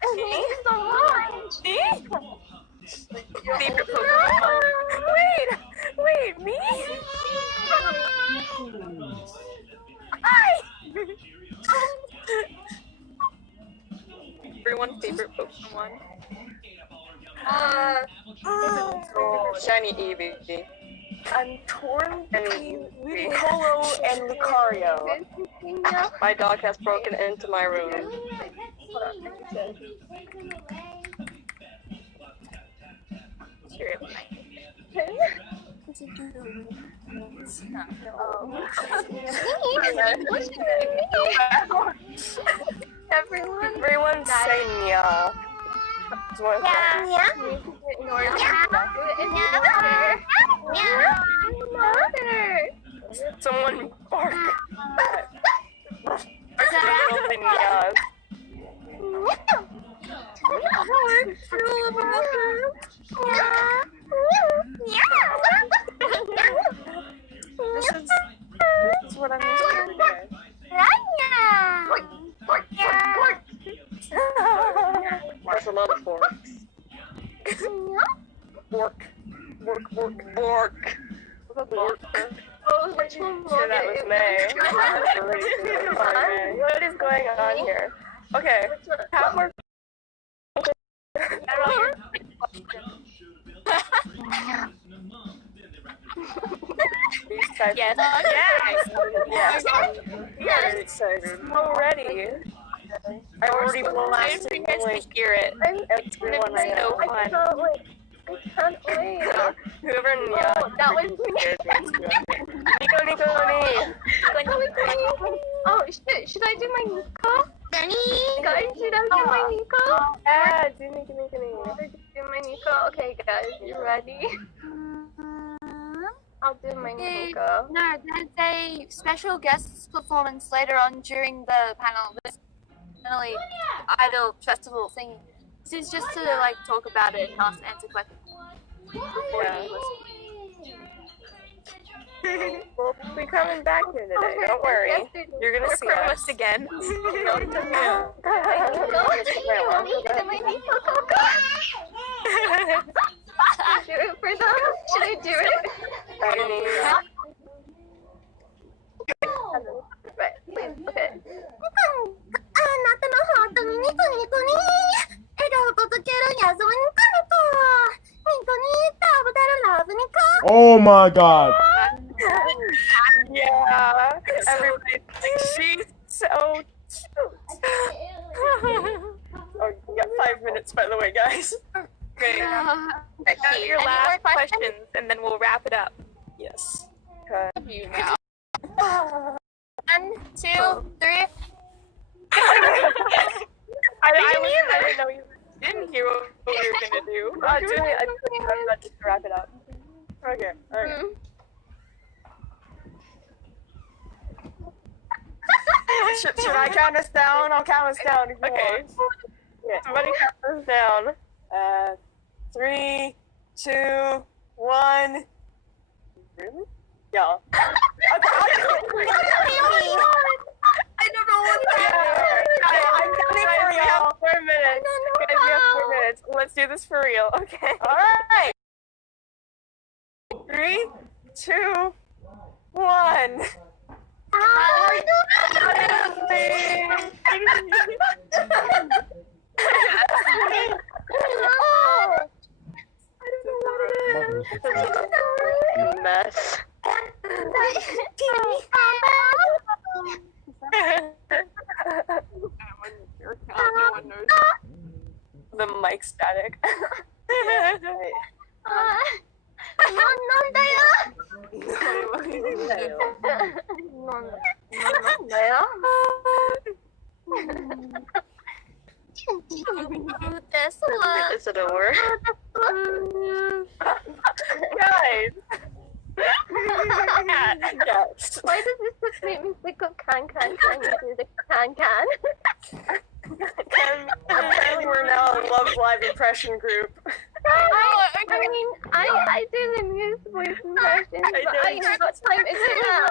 I hate you so much. Favorite Pokemon? Wait, me? Everyone's favorite Pokemon? Shiny Eevee. I'm torn between Ludicolo and Lucario. My dog has broken into my room. Everyone say Nya. Someone bark. This is what I'm doing today. There's a lot of forks. Bork. Oh, which one was That was May. What is going on here? Okay, have more. Yes. Already. I already blasted you guys to hear it. It's gonna be so fun. I can't wait. Whoever that was Nico. Oh shit, should I do my Nico? Guys, should I do my Nico? Yeah, do Nico. Do my Nico? Okay guys, you ready? I'll do my Nico. No, there's a special guest performance later on during the panel. This Idol Festival thing. This is just to like talk about it and answer questions. We'll be coming back here today. Don't worry. You're gonna see us again. Do it for them? Should I do it? Right, please, okay. あなたのハートにニコニコに笑顔届けるやつをニコニコニコニ食べたらラブニコ Oh my god. Yeah. Everybody's like, she's so cute. Oh, you got 5 minutes, by the way, guys. Okay. Your last questions, and then we'll wrap it up. Yes. Okay. You now. 1, 2, 3. I didn't know you. didn't hear what we were gonna do. I'm about to wrap it up. Okay, alright. Should I count us down? I'll count us down if you want. Okay. Somebody count us down. 3, 2, 1. Really? Yeah. I don't know what I'm counting for We have y'all. 4 minutes. Guys, we have 4 minutes. Let's do this for real, okay? Alright. 3, 2, 1. Mess. The mic static. Is it over? Guys! Yes. Why does this just make me sick of can you do the can? Apparently we're now a Love Live impression group. I mean, I do the Muse voice impression, but what time is it now?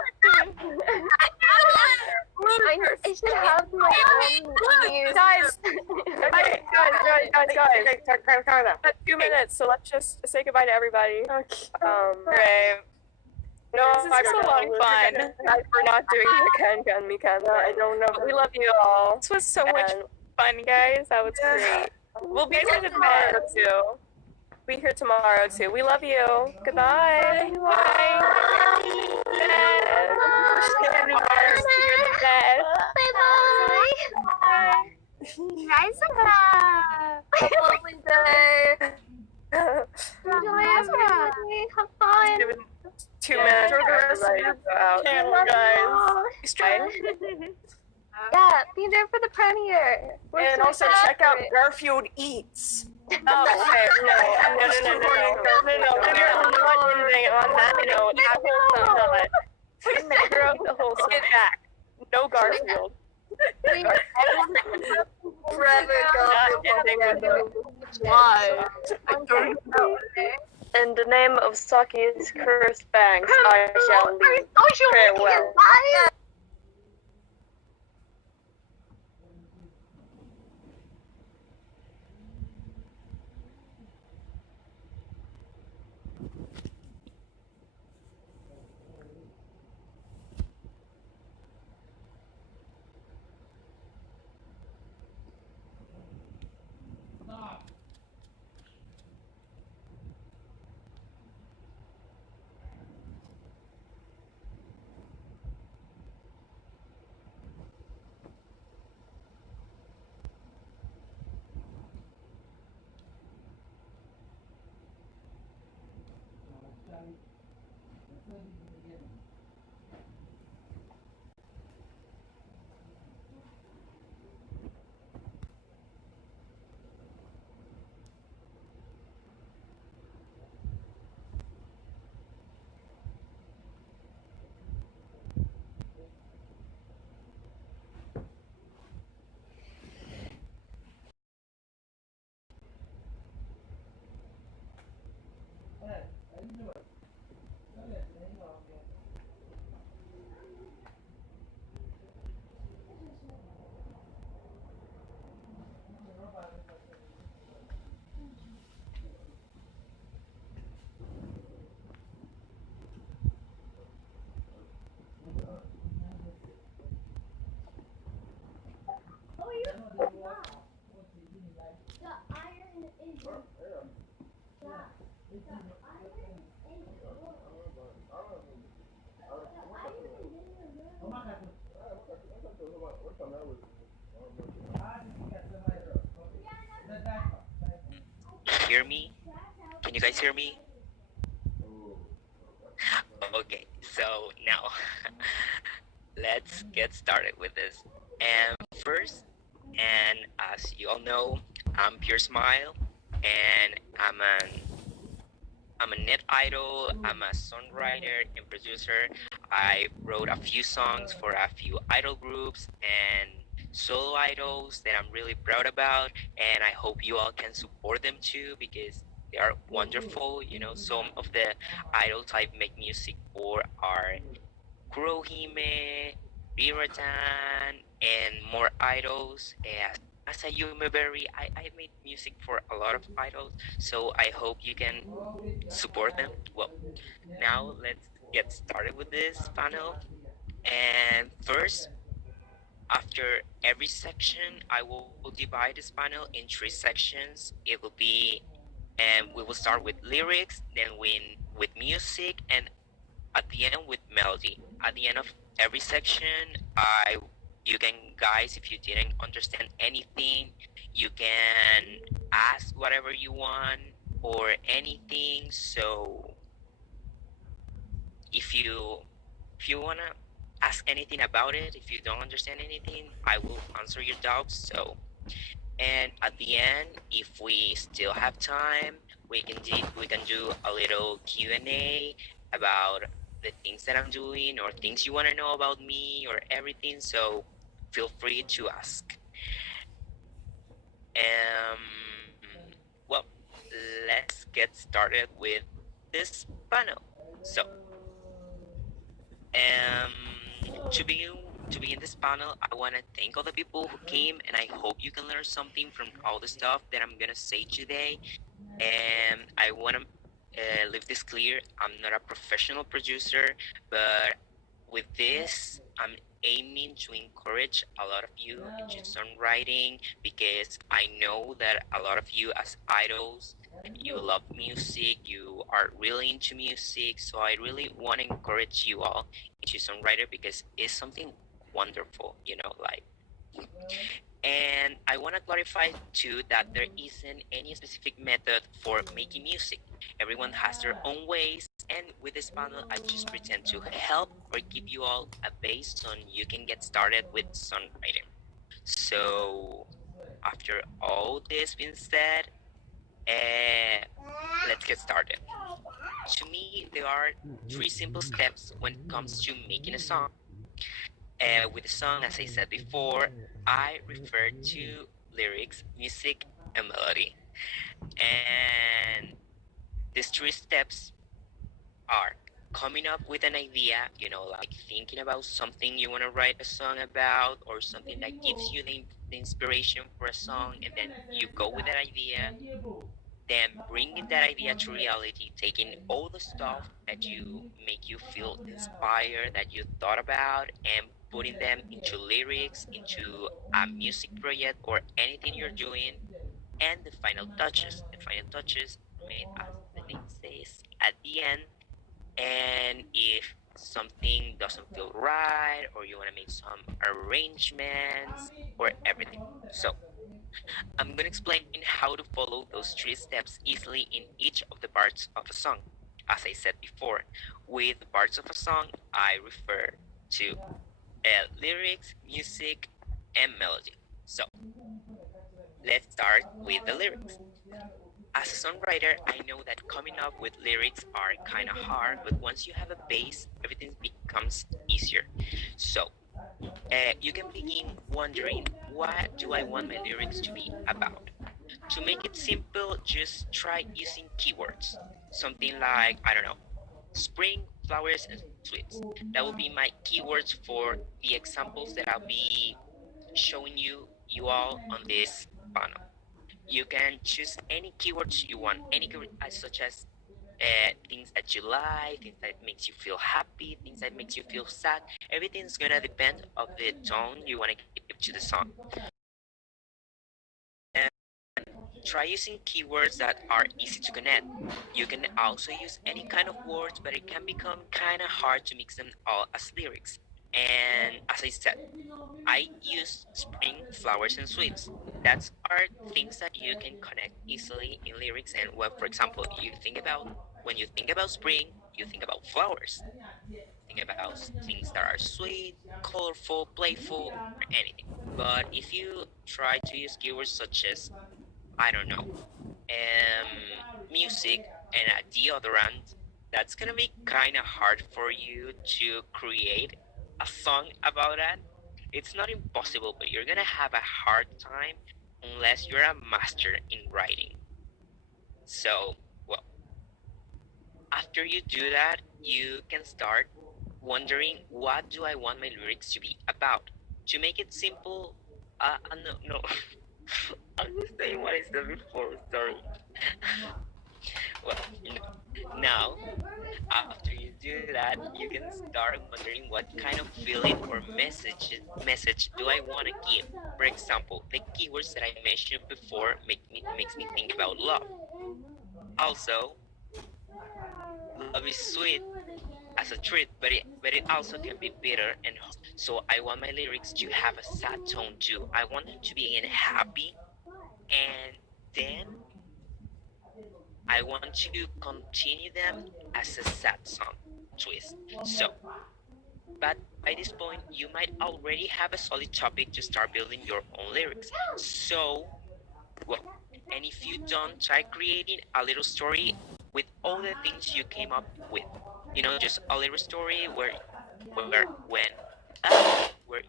I should have my own Muse. Guys! Guys. 2 minutes, so let's just say goodbye to everybody. Okay. Right. No, this is a lot of fun. We're not doing the can me can. I don't know. We love you all. This was so much fun, guys. That was great. We'll be here tomorrow too. Be here tomorrow too. We love you. Goodbye. Bye. Guys, have a lovely day. Enjoy everybody. Have fun. 2 minutes. Camera, guys. Yeah, be there for the premiere. We're And so also excited check for out it. Garfield Eats. Oh, okay. No. We're not ending on that note. Throw the whole skit back. No Garfield. Why? In the name of Saki's cursed banks, I shall leave. Farewell. Hear me? Can you guys hear me? Okay, so now let's get started with this. And first, and as you all know, I'm Pure Smile, and I'm a net idol. I'm a songwriter and producer. I wrote a few songs for a few idol groups and solo idols that I'm really proud about, and I hope you all can support them too because they are wonderful. You know, some of the idols I make music for are Kurohime, Biratan, and more idols. As a Yumeberry, I made music for a lot of idols, so I hope you can support them. Well, now let's get started with this panel. And first, after every section, I will divide this panel in 3 sections. It will be, and we will start with lyrics, then with music, and at the end with melody. At the end of every section, you can, guys, if you didn't understand anything, you can ask whatever you want or anything. So if you wanna ask anything about it, if you don't understand anything, I will answer your doubts. So, and at the end, if we still have time, we can do a little Q&A about the things that I'm doing or things you want to know about me or everything. So feel free to ask. Well, let's get started with this panel. So, to begin this panel, I want to thank all the people who came, and I hope you can learn something from all the stuff that I'm gonna say today. And I want to leave this clear: I'm not a professional producer, but with this, I'm aiming to encourage a lot of you into songwriting because I know that a lot of you as idols, you love music, you are really into music, so I really want to encourage you all into songwriter because it's something wonderful, you know, like. And I want to clarify too that there isn't any specific method for making music. Everyone has their own ways, and with this panel, I just pretend to help or give you all a base so you can get started with songwriting. So, after all this being said, let's get started. To me, there are 3 simple steps when it comes to making a song. With the song, as I said before, I refer to lyrics, music, and melody. And these 3 steps are coming up with an idea, you know, like thinking about something you want to write a song about or something that gives you the inspiration for a song, and then you go with that idea. Then bringing that idea to reality, taking all the stuff that make you feel inspired, that you thought about, and putting them into lyrics, into a music project or anything you're doing, and the final touches. The final touches made, as the name says, at the end. And if something doesn't feel right, or you want to make some arrangements or everything. So I'm going to explain how to follow those 3 steps easily in each of the parts of a song. As I said before, with parts of a song, I refer to lyrics, music, and melody. So, let's start with the lyrics. As a songwriter, I know that coming up with lyrics are kind of hard, but once you have a base, everything becomes easier. So, you can begin wondering, what do I want my lyrics to be about? To make it simple, just try using keywords. Something like, I don't know, spring, flowers, and sweets. That will be my keywords for the examples that I'll be showing you all on this panel. You can choose any keywords you want, any keyword such as things that you like, things that makes you feel happy, things that makes you feel sad. Everything's gonna depend of the tone you want to give to the song. And try using keywords that are easy to connect. You can also use any kind of words, but it can become kind of hard to mix them all as lyrics. And as I said, I use spring, flowers, and sweets. That are things that you can connect easily in lyrics. And well, for example, when you think about spring, you think about flowers. Think about things that are sweet, colorful, playful, or anything. But if you try to use keywords such as I don't know, music and a deodorant, that's gonna be kind of hard for you to create a song about that. It's not impossible, but you're gonna have a hard time unless you're a master in writing. So, well, after you do that, you can start wondering, what do I want my lyrics to be about? To make it simple, no. I'm just saying what I said before, sorry. Well, now, after you do that, you can start wondering what kind of feeling or message do I want to give. For example, the keywords that I mentioned before makes me think about love. Also, love is sweet as a treat, but it also can be bitter and hot. So I want my lyrics to have a sad tone too. I want them to be happy, and then I want to continue them as a sad song twist. So, but by this point, you might already have a solid topic to start building your own lyrics. So, well, and if you don't, try creating a little story with all the things you came up with. You know, just a little story where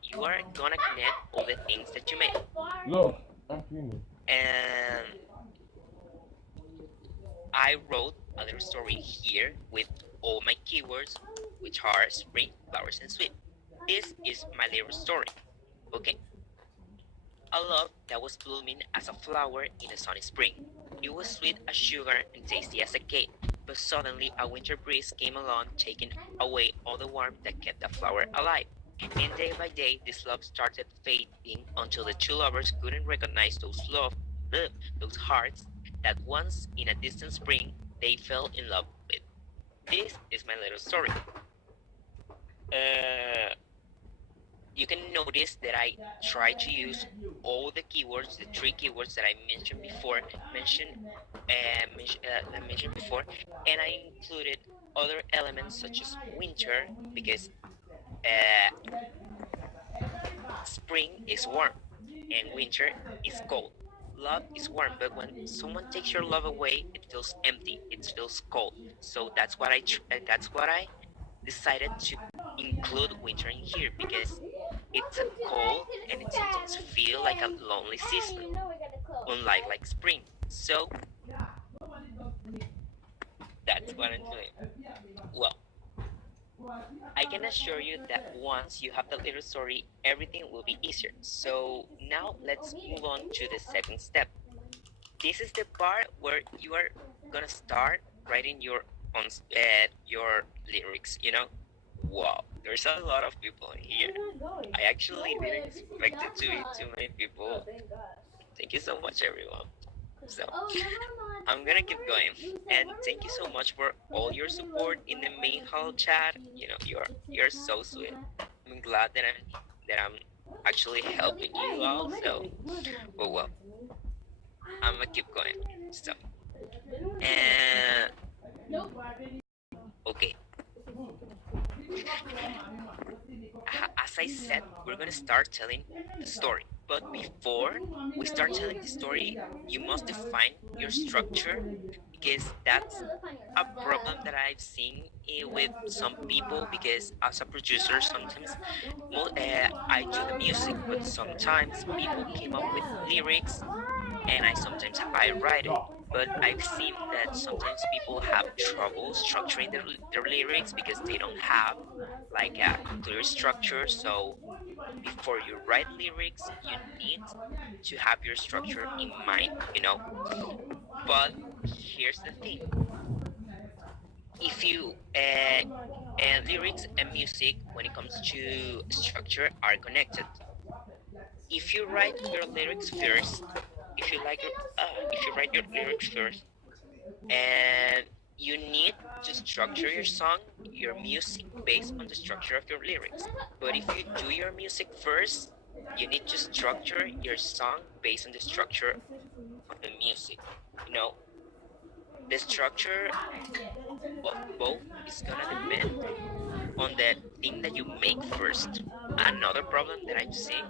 you are gonna connect all the things that you made. No, I'm feeling. And I wrote a little story here with all my keywords, which are spring, flowers, and sweet. This is my little story. Okay. A love that was blooming as a flower in a sunny spring. It was sweet as sugar and tasty as a cake, but suddenly a winter breeze came along, taking away all the warmth that kept the flower alive. And day by day, this love started fading until the two lovers couldn't recognize those hearts that once in a distant spring they fell in love with. This is my little story. You can notice that I try to use all the keywords, the 3 keywords that I mentioned before, and I included other elements such as winter, because spring is warm and winter is cold. Love is warm, but when someone takes your love away, it feels empty. It feels cold. So that's what I decided to include winter in here, because it's cold and it sometimes feels like a lonely season, unlike like spring. So that's what I'm doing. Well, I can assure you that once you have the little story, everything will be easier. So now let's move on to the second step. This is the part where you are gonna start writing your lyrics. You know, wow, there's a lot of people in here. I actually didn't expect it to be too many people. Thank you so much, everyone. So I'm gonna keep going, and thank you so much for all your support in the main hall chat. You know, you're so sweet. I'm glad that I'm actually helping you all. So, well, I'm gonna keep going. So, and okay. As I said, we're gonna start telling the story. But before we start telling the story, you must define your structure, because that's a problem that I've seen with some people, because as a producer, sometimes I do the music, but sometimes people came up with lyrics and sometimes I write it. But I've seen that sometimes people have trouble structuring their lyrics because they don't have like a clear structure. So before you write lyrics, you need to have your structure in mind, you know. But here's the thing: if you lyrics and music, when it comes to structure, are connected. If you write your lyrics first, if you write your lyrics first, and you need to structure your song, your music, based on the structure of your lyrics. But if you do your music first, you need to structure your song based on the structure of the music. You know, the structure of both is gonna depend on the thing that you make first. Another problem that I see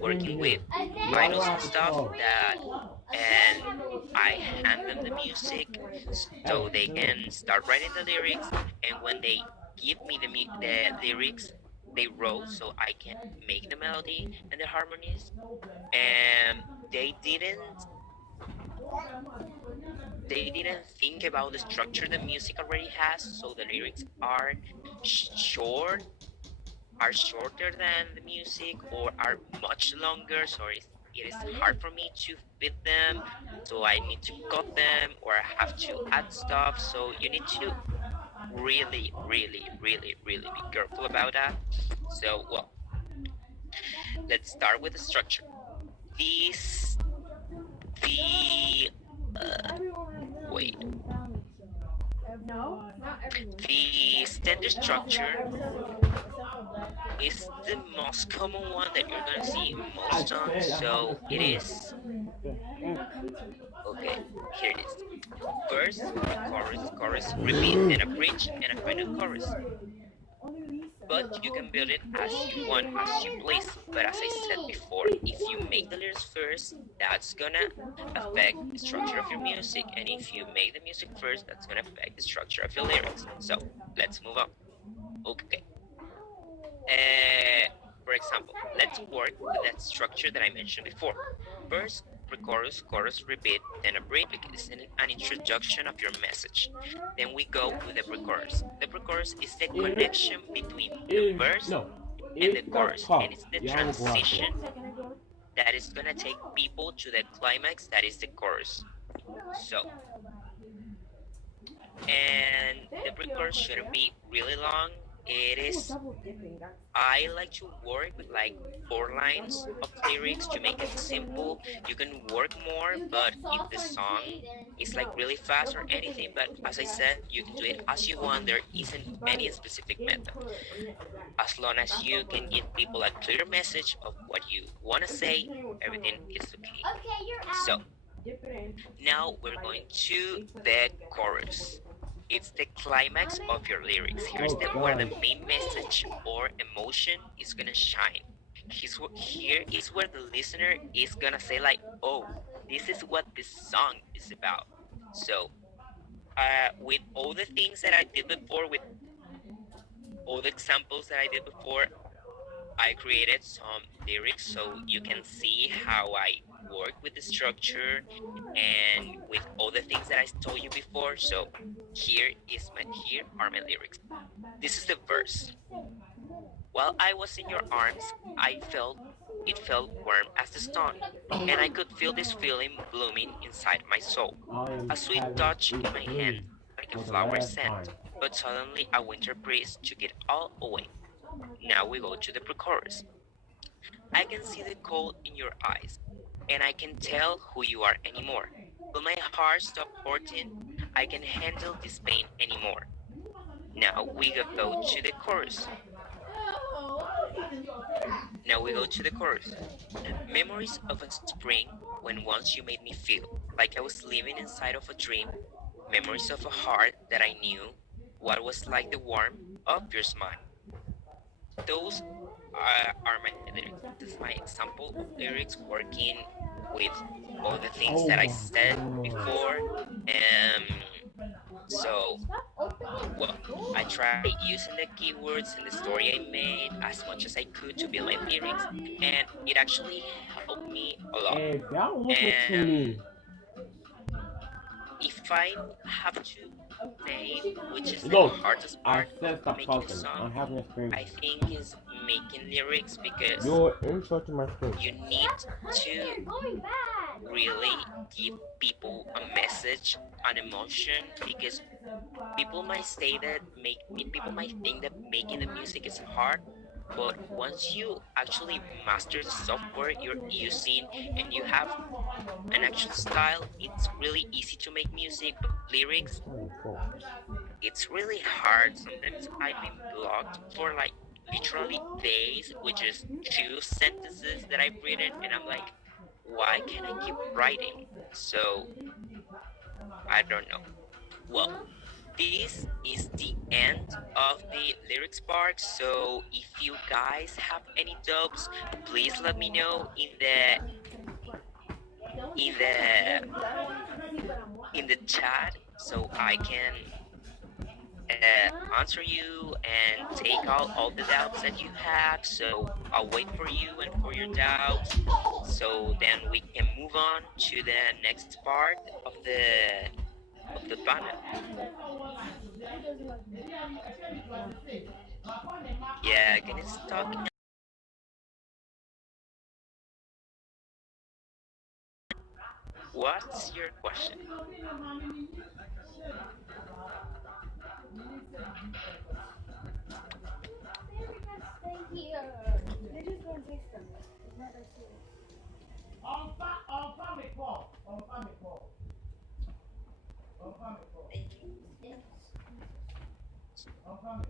working with idols and stuff that I hand them the music so they can start writing the lyrics, and when they give me the lyrics, they roll so I can make the melody and the harmonies, and they didn't think about the structure the music already has, so the lyrics are short are shorter than the music or are much longer, so it is hard for me to fit them, so I need to cut them or I have to add stuff, so you need to really be careful about that. So, well, let's start with the structure. Wait. The standard structure is the most common one that you're gonna see most songs, so it is. Okay, here it is. Verse, chorus, repeat, then a bridge, and a final chorus. But you can build it as you want, as you please. But as I said before, if you make the lyrics first, that's gonna affect the structure of your music. And if you make the music first, that's gonna affect the structure of your lyrics. So, let's move on. Okay. For example, let's work with that structure that I mentioned before. Verse, pre-chorus, chorus, repeat, then a bridge, because it's an introduction of your message. Then we go with the pre-chorus. The pre-chorus is the connection between the verse and the chorus, and it's the transition that is gonna take people to the climax, that is the chorus. So, and the pre-chorus shouldn't be really long. It is. I like to work with like 4 lines of lyrics to make it simple. You can work more, but if the song is like really fast or anything, but as I said, you can do it as you want. There isn't any specific method. As long as you can give people a clear message of what you want to say, everything is okay. So, now we're going to the chorus. It's the climax of your lyrics. Here's where the main message or emotion is gonna shine. Here is where the listener is gonna say like, oh, this is what this song is about. So, with all the things that I did before, with all the examples that I did before, I created some lyrics so you can see how I work with the structure and with all the things that I told you before. So here are my lyrics. This is the verse. While I was in your arms, it felt warm as the sun, and I could feel this feeling blooming inside my soul. A sweet touch in my hand, like a flower scent, but suddenly a winter breeze took it all away. Now we go to the pre-chorus. I can see the cold in your eyes, and I can tell who you are anymore. Will my heart stop hurting? I can handle this pain anymore. Now we go to the chorus. Memories of a spring when once you made me feel like I was living inside of a dream. Memories of a heart that I knew what was like the warmth of your smile. Those are my lyrics. This is my example of lyrics working with all the things that I said before. So, well, I tried using the keywords in the story I made as much as I could to build my lyrics, and it actually helped me a lot. And if I have to say which is the hardest part of making a song, I think is making lyrics, because you need to really give people a message, an emotion, because people might say that people might think that making the music is hard, but once you actually master the software you're using and you have an actual style, it's really easy to make music. But lyrics, it's really hard. Sometimes I've been blocked for like literally days with just 2 sentences that I've written, and I'm like, why can't I keep writing? So I don't know. Well, this is the end of the lyrics part. So if you guys have any doubts, please let me know in the chat so I can answer you and take all the doubts that you have. So I'll wait for you and for your doubts. So then we can move on to the next part of the panel. Yeah, can I talk? What's your question?